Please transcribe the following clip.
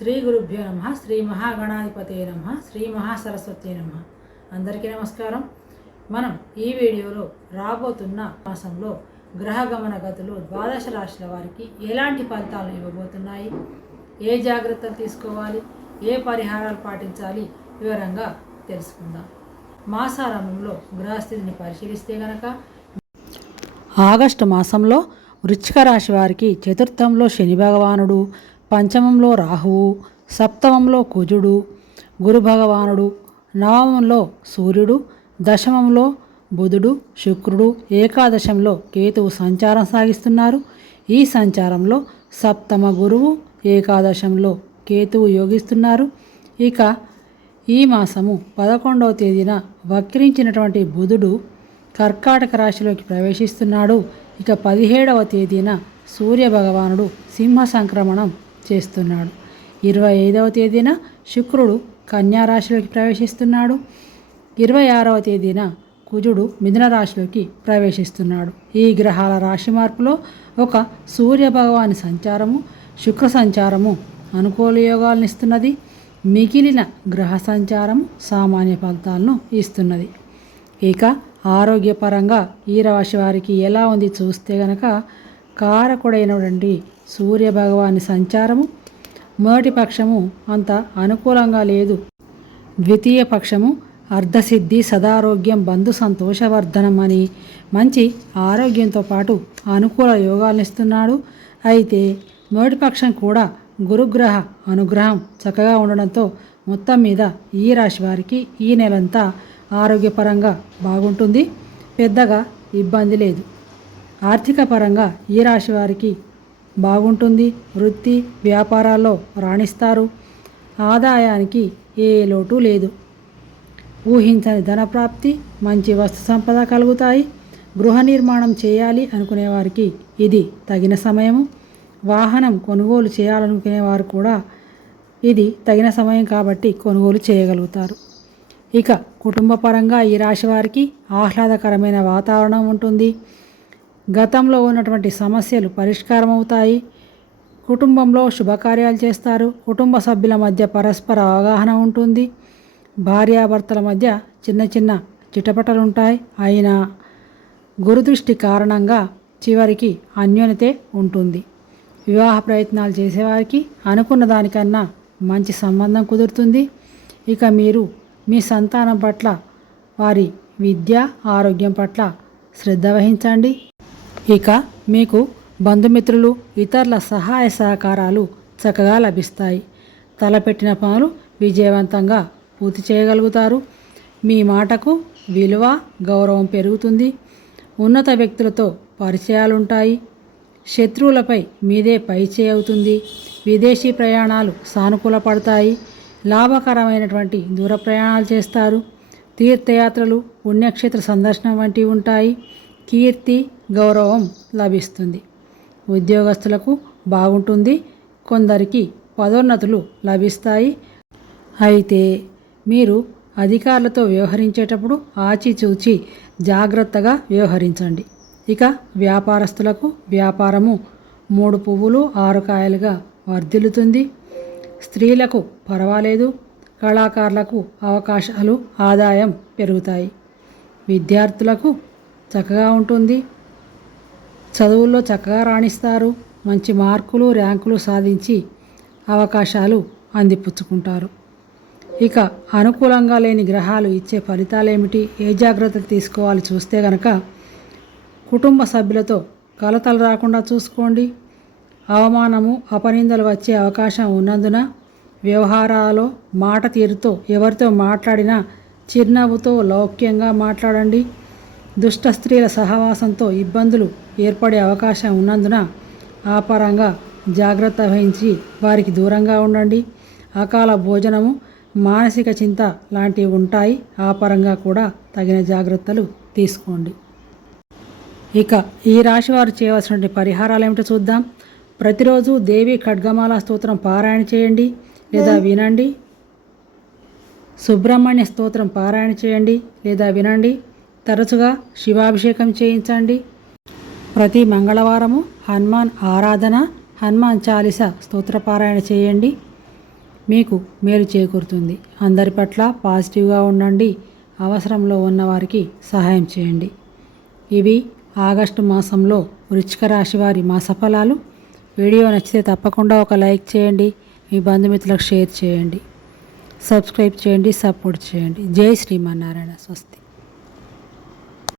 శ్రీ గురుభ్యో నమ శ్రీ మహాగణాధిపతే నమ శ్రీ మహాసరస్వతి నమ. అందరికీ నమస్కారం. మనం ఈ వీడియోలో రాబోతున్న మాసంలో గ్రహ గమన గతులు ద్వాదశ రాశుల వారికి ఎలాంటి ఫలితాలు ఇవ్వబోతున్నాయి? ఏ జాగ్రత్తలు తీసుకోవాలి? ఏ పరిహారాలు పాటించాలి? వివరంగా తెలుసుకుందాం. మాసారంభంలో గ్రహస్థితిని పరిశీలిస్తే గనక ఆగస్టు మాసంలో వృచ్చిక రాశి వారికి చతుర్థంలో శని భగవానుడు పంచమంలో రాహువు సప్తమంలో కుజుడు గురు భగవానుడు నవమంలో సూర్యుడు దశమంలో బుధుడు శుక్రుడు ఏకాదశంలో కేతువు సంచారం సాగిస్తున్నారు. ఈ సంచారంలో సప్తమ గురువు ఏకాదశంలో కేతువు యోగిస్తున్నారు. ఇక ఈ మాసము పదకొండవ తేదీన వక్రించినటువంటి బుధుడు కర్కాటక రాశిలోకి ప్రవేశిస్తున్నాడు. ఇక పదిహేడవ తేదీన సూర్య భగవానుడు సింహ సంక్రమణం చేస్తున్నాడు. ఇరవై ఐదవ తేదీన శుక్రుడు కన్యా రాశిలోకి ప్రవేశిస్తున్నాడు. ఇరవై ఆరవ తేదీన కుజుడు మిథున రాశిలోకి ప్రవేశిస్తున్నాడు. ఈ గ్రహాల రాశి మార్పులో ఒక సూర్య భగవాని సంచారము శుక్ర సంచారము అనుకూల యోగాలను ఇస్తున్నది. మిగిలిన గ్రహ సంచారము సామాన్య ఫలితాలను ఇస్తున్నది. ఇక ఆరోగ్యపరంగా ఈ రాశి వారికి ఎలా ఉంది చూస్తే గనక కారకుడైనటువంటి సూర్య భగవాని సంచారము మొదటి పక్షము అంత అనుకూలంగా లేదు. ద్వితీయ పక్షము అర్ధసిద్ధి సదారోగ్యం బంధు సంతోషవర్ధనం అని మంచి ఆరోగ్యంతో పాటు అనుకూల యోగాలను ఇస్తున్నాడు. అయితే మొదటి పక్షం కూడా గురుగ్రహ అనుగ్రహం చక్కగా ఉండడంతో మొత్తం మీద ఈ రాశి వారికి ఈ నెలంతా ఆరోగ్యపరంగా బాగుంటుంది. పెద్దగా ఇబ్బంది లేదు. ఆర్థిక పరంగా ఈ రాశి వారికి బాగుంటుంది. వృత్తి వ్యాపారాల్లో రాణిస్తారు. ఆదాయానికి ఏ లోటు లేదు. ఊహించని ధనప్రాప్తి మంచి వస్తు సంపద కలుగుతాయి. గృహ నిర్మాణం చేయాలి అనుకునే వారికి ఇది తగిన సమయము. వాహనం కొనుగోలు చేయాలనుకునేవారు కూడా ఇది తగిన సమయం కాబట్టి కొనుగోలు చేయగలుగుతారు. ఇక కుటుంబ పరంగా ఈ రాశి వారికి ఆహ్లాదకరమైన వాతావరణం ఉంటుంది. గతంలో ఉన్నటువంటి సమస్యలు పరిష్కారం అవుతాయి కుటుంబంలో శుభకార్యాలు చేస్తారు. కుటుంబ సభ్యుల మధ్య పరస్పర అవగాహన ఉంటుంది. భార్యాభర్తల మధ్య చిన్న చిన్న చిటపటలు ఉంటాయి అయినా గురుదృష్టి కారణంగా చివరికి అన్యోన్యతే ఉంటుంది. వివాహ ప్రయత్నాలు చేసేవారికి అనుకున్న దానికన్నా మంచి సంబంధం కుదురుతుంది. ఇక మీరు మీ సంతానం పట్ల వారి విద్య ఆరోగ్యం పట్ల శ్రద్ధ వహించండి. ఇక మీకు బంధుమిత్రులు ఇతరుల సహాయ సహకారాలు చక్కగా లభిస్తాయి. తలపెట్టిన పనులు విజయవంతంగా పూర్తి చేయగలుగుతారు. మీ మాటకు విలువ గౌరవం పెరుగుతుంది. ఉన్నత వ్యక్తులతో పరిచయాలుంటాయి. శత్రువులపై మీదే పైచే అవుతుంది విదేశీ ప్రయాణాలు సానుకూల పడతాయి. లాభకరమైనటువంటి దూర ప్రయాణాలు చేస్తారు. తీర్థయాత్రలు పుణ్యక్షేత్ర సందర్శనం వంటివి ఉంటాయి. కీర్తి గౌరవం లభిస్తుంది. ఉద్యోగస్తులకు బాగుంటుంది కొందరికి పదోన్నతులు లభిస్తాయి. అయితే మీరు అధికారులతో వ్యవహరించేటప్పుడు ఆచిచూచి జాగ్రత్తగా వ్యవహరించండి. ఇక వ్యాపారస్తులకు వ్యాపారము మూడు పువ్వులు ఆరు కాయలుగా వర్ధిల్లుతుంది. స్త్రీలకు పర్వాలేదు కళాకారులకు అవకాశాలు ఆదాయం పెరుగుతాయి. విద్యార్థులకు చక్కగా ఉంటుంది. చదువుల్లో చక్కగా రాణిస్తారు. మంచి మార్కులు ర్యాంకులు సాధించి అవకాశాలు అందిపుచ్చుకుంటారు. ఇక అనుకూలంగా లేని గ్రహాలు ఇచ్చే ఫలితాలు ఏమిటి ఏ జాగ్రత్తలు తీసుకోవాలి? చూస్తే గనక కుటుంబ సభ్యులతో కలతలు రాకుండా చూసుకోండి. అవమానము అపనిందలు వచ్చే అవకాశం ఉన్నందున వ్యవహారాలలో మాట తీరుతో ఎవరితో మాట్లాడినా చిరునవ్వుతో లౌక్యంగా మాట్లాడండి. దుష్ట స్త్రీల సహవాసంతో ఇబ్బందులు ఏర్పడే అవకాశం ఉన్నందున ఆ పరంగా జాగ్రత్త వహించి వారికి దూరంగా ఉండండి. అకాల భోజనము మానసిక చింత లాంటివి ఉంటాయి. ఆ పరంగా కూడా తగిన జాగ్రత్తలు తీసుకోండి. ఇక ఈ రాశి వారు చేయవలసిన పరిహారాలు ఏమిటో చూద్దాం. ప్రతిరోజు దేవి ఖడ్గమాల స్తోత్రం పారాయణ చేయండి లేదా వినండి. సుబ్రహ్మణ్య స్తోత్రం పారాయణ చేయండి లేదా వినండి. తరచుగా శివాభిషేకం చేయించండి. ప్రతి మంగళవారము హనుమాన్ ఆరాధన హనుమాన్ చాలీస స్తోత్రపారాయణ చేయండి. మీకు మేలు చేకూరుతుంది. అందరి పట్ల పాజిటివ్గా ఉండండి. అవసరంలో ఉన్నవారికి సహాయం చేయండి. ఇవి ఆగస్టు మాసంలో వృచ్చిక రాశి వారి మాసఫలాలు వీడియో నచ్చితే తప్పకుండా ఒక లైక్ చేయండి. మీ బంధుమిత్రులకు షేర్ చేయండి. సబ్స్క్రైబ్ చేయండి సపోర్ట్ చేయండి. జై శ్రీమన్నారాయణ. స్వస్తి.